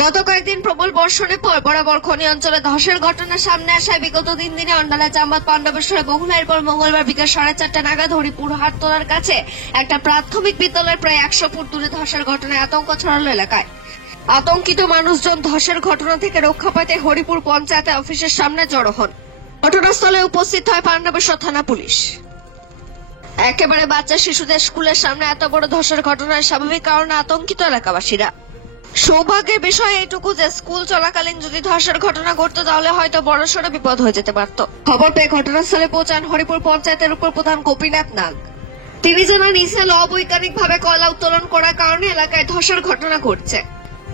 গত কয়েকদিন প্রবল বর্ষণের পর বরাবর খনি অঞ্চলে ধসের ঘটনা সামনে আসায় বিগত 3 দিনে অন্ডালা, চাম্বাদ, পাণ্ডবেশ্বরে বহুলা, এরপর মঙ্গলবার বিকেল 4:30 নাগাদ হরিপুর হাটতলার কাছে একটা প্রাথমিক বিদ্যালয়ের প্রায় 100 ফুট দূরে ধসের ঘটনায় আতঙ্ক ছড়ালো এলাকায়। আতঙ্কিত মানুষজন ধসের ঘটনা থেকে রক্ষা পেতে হরিপুর পঞ্চায়েত অফিসের সামনে জড়ো হন। ঘটনাস্থলে উপস্থিত হয় পাণ্ডবেশ্বর থানা পুলিশ। একেবারে বাচ্চা শিশুদের স্কুলের সামনে এত বড় ধসের ঘটনার স্বাভাবিক কারণে আতঙ্কিত এলাকাবাসীরা। সৌভাগ্যের বিষয় এইটুকু যে স্কুল চলাকালীন যদি ধসের ঘটনা ঘটতো তাহলে হয়তো বড়সড় বিপদ হয়ে যেতে পারত। খবর পেয়ে ঘটনাস্থলে পৌঁছান হরিপুর পঞ্চায়েতের উপপ্রধান গোপীনাথ নাগ। তিনি জানান, ইসেল অবৈজ্ঞানিকভাবে কয়লা উত্তোলন করার কারণে এলাকায় ধসের ঘটনা ঘটছে।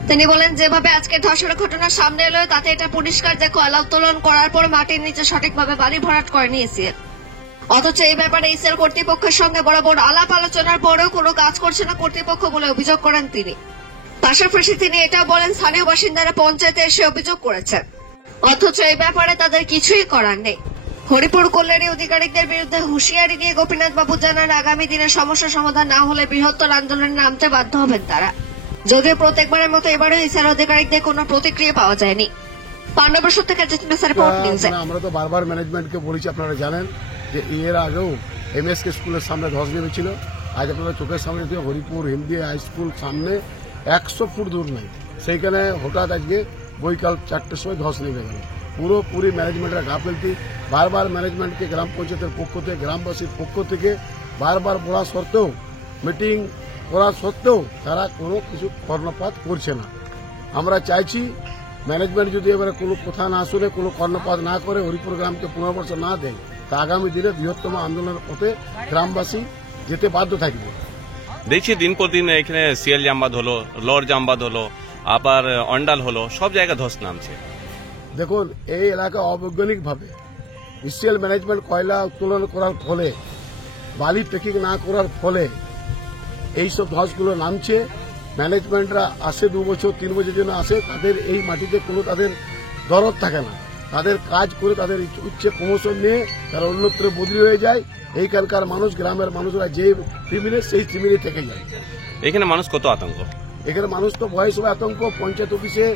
তিনি বলেন, যেভাবে আজকে ধসের ঘটনা সামনে এলো তাতে এটা পরিষ্কার যে কয়লা উত্তোলন করার পর মাটির নিচে সঠিকভাবে বালি ভরাট করেনি ইসেল। অথচ এই ব্যাপারে ইসেল কর্তৃপক্ষের সঙ্গে বরাবর আলাপ আলোচনার পরেও কোনো কাজ করছে না কর্তৃপক্ষ বলে অভিযোগ করেন তিনি। পাশাপাশি তিনি এটাও বলেন, স্থানীয় বাসিন্দারা পঞ্চায়েতে এসে অভিযোগ করেছেন, অথচ এই ব্যাপারে তাদের কিছুই করার নেই। হরিপুর কল্যাণী আধিকারিকদের বিরুদ্ধে হুঁশিয়ারি দিয়ে গোপীনাথ বাবু জানান, আগামী দিনে সমস্যা সমাধান না হলে বৃহত্তর আন্দোলনে নামতে বাধ্য হবেন তারা। যদিও প্রত্যেকবারের মতো এবারেও ইসেল আধিকারিকদের কোনো প্রতিক্রিয়া পাওয়া যায়নি। পাণ্ডবেশ্বর থেকে রিপোর্ট নিউজে। আমরা তো বারবার ম্যানেজমেন্টকে বলেছি, আপনারা জানেন যে এর আগেও এমএসকে স্কুলের সামনে ধস নেমেছিল। আজ আপনারা চোখের সামনে হরিপুর হিন্দি হাই স্কুল সামনে 100 ফুট দূর নেই, সেইখানে হঠাৎ আজকে বৈকাল 4টের সময় ধস নেমে গেল। পুরোপুরি ম্যানেজমেন্টের গাফিলতি। বারবার ম্যানেজমেন্টকে গ্রাম পঞ্চায়েতের পক্ষ থেকে, গ্রামবাসীর পক্ষ থেকে বারবার বলা সত্ত্বেও, মিটিং করা সত্ত্বেও তারা কোনো কিছু কর্ণপাত করছে না। আমরা চাইছি ম্যানেজমেন্ট যদি এবারে কোনো কথা না শুনে, কোনো কর্ণপাত না করে, হরিপুর গ্রামকে পুনর্বাস না দেয়, তা আগামী দিনে বৃহত্তম আন্দোলনের পথে গ্রামবাসী যেতে বাধ্য থাকবে। দেখছি দিন পর দিন এখানে সিএল জামবাদ হলো, লর জামবাদ হলো, আবার অন্ডাল হলো, সব জায়গায় ধস নামছে। দেখুন, এই এলাকা অবৈজ্ঞানিকভাবে ইসিএল ম্যানেজমেন্ট কয়লা উত্তোলন করার ফলে, বালি পেকিং না করার ফলে এইসব ধসগুলো নামছে। ম্যানেজমেন্টরা আসে 2 বছর 3 বছরের জন্য আসে, তাদের এই মাটিতে কোনো তাদের দরদ থাকে না। তাদের কাজ করে তাদের উচ্চে প্রমোশন নিয়ে তারা অন্যত্র বদলি হয়ে যায়। এইখানকার মানুষ, গ্রামের মানুষরা যে ফ্যামিলি সেই ফ্যামিলি থেকে যায়। এখানে মানুষ কত আতঙ্ক, এখানে মানুষ তো ভয়ের সময় আতঙ্ক। পঞ্চায়েত অফিসে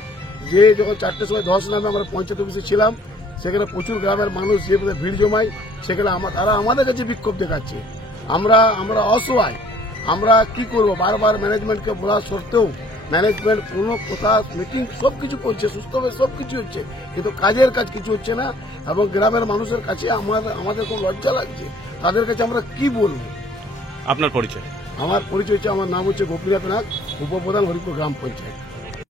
যে যখন 4টের সময় ধস নামে আমরা পঞ্চায়েত অফিসে ছিলাম, সেখানে প্রচুর গ্রামের মানুষ যে ভিড় জমায়, সেখানে তারা আমাদের কাছে বিক্ষোভ দেখাচ্ছে। আমরা অসহায়। আমরা কি করব? বারবার ম্যানেজমেন্টকে বলা সত্ত্বেও ম্যানেজমেন্ট কোনো কথা, মিটিং সবকিছু করছে, সুস্থভাবে সবকিছু হচ্ছে, কিন্তু কাজের কাজ কিছু হচ্ছে না। এবং গ্রামের মানুষের কাছে আমাদের খুব লজ্জা লাগছে। তাদের কাছে আমরা কি বলবো? আপনার পরিচয়? আমার পরিচয় হচ্ছে, আমার নাম হচ্ছে গোপীনাথ নাগ, উপপ্রধান, হরিপুর গ্রাম পঞ্চায়েত।